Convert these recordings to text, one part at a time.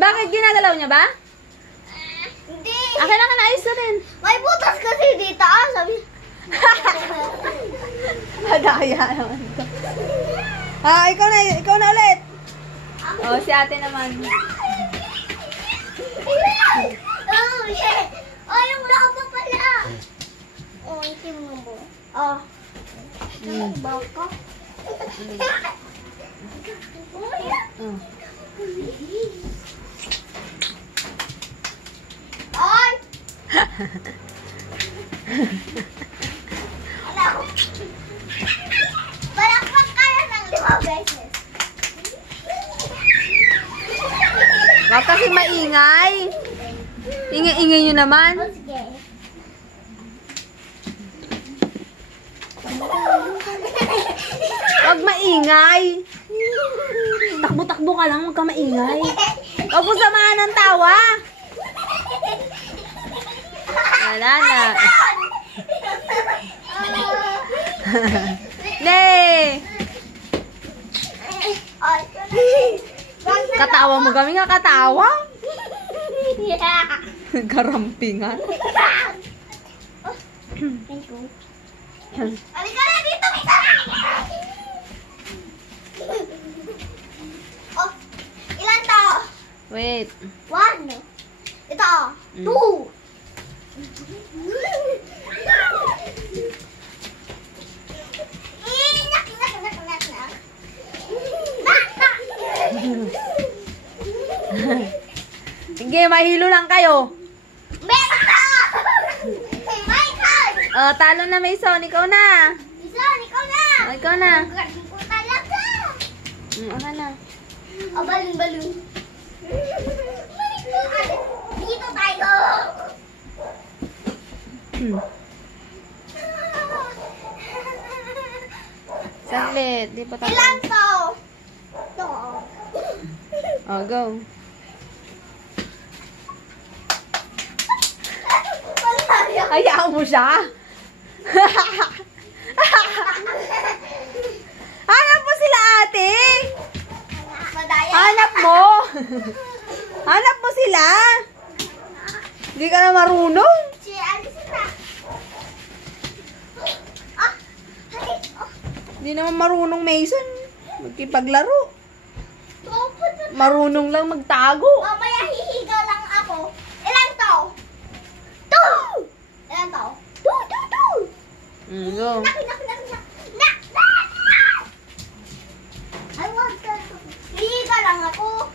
Bakit ginagalaw niya ba? Hindi. Akin na ayos na rin. May butas kasi dito. Sabi. Madaya naman to. Ikaw na ulit. Oh, si ate naman. Oh, shit. Oh, yung lapa pala. Oh, itim mo mo. Oh. Baka. Oh, yeah. Oh. Ay! Ano? Palakpak ka na ng 5 beses. Wag kasi maingay. Ingay-ingay nyo naman. Oh, sige. Wag maingay. Takbo-takbo ka lang, wag ka maingay. Wag mo samahan ng tawa. Wala na. Le! Katawa mo kami nga katawa. Karampingan. Thank you. Halika na dito, Misa! Oh, ilan to? Wait. 1. Ito. 2. Sige, mahilo lang kayo. Talo na Mason. Ikaw na. Ikaw na. Ikaw na. Galing ko talaga. Ano na. Oh, balon. Dito tayo. Saglit. Di pa tapos. Ilan to? Ito. Oh, go. Hayaan mo siya. Hanap mo sila, ate. Madaya. Hanap mo. Hanap mo sila. Hindi ka na marunong. Si Alice na. Ah, hali. Oh, Hindi naman marunong, Mason. Magkipaglaro. tupod na. Marunong lang magtago. Mamaya hihiga lang ako. Ilan to? 2. Ilan to? 2. Go. Nak. I want to. Hihiga lang ako.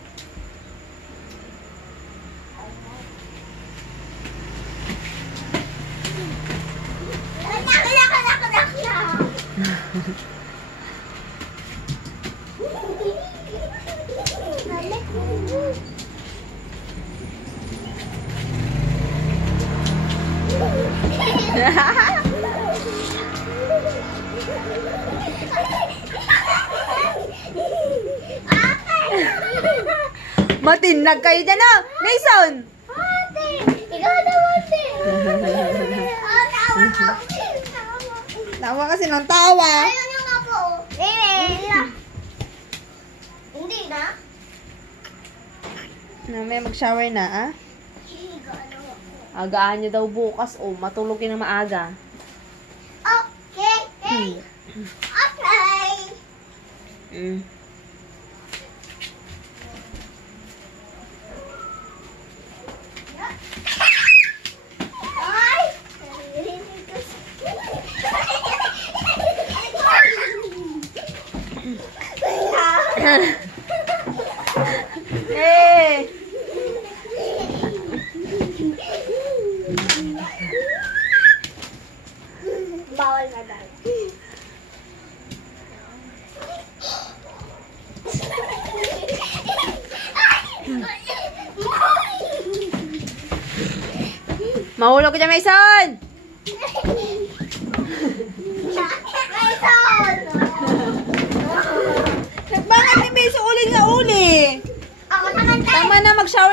Matinag kayo dyan, ah! Mason! Ate! Ikaw na, ate! Tawa. Tawa kasi ng tawa. Ayun yung ako. Hindi na. May mag-shower na, ah? Hihiga lang ako. Agaan niyo daw bukas, oh. Matulogin ng maaga. Okay. Okay. Ay! Eh! Bawal na dahil. Mahulog ka dyan, Mason! Mason! Bakit ni Mason uli nga uli? Ako naman tayo. Tama na mag-shower.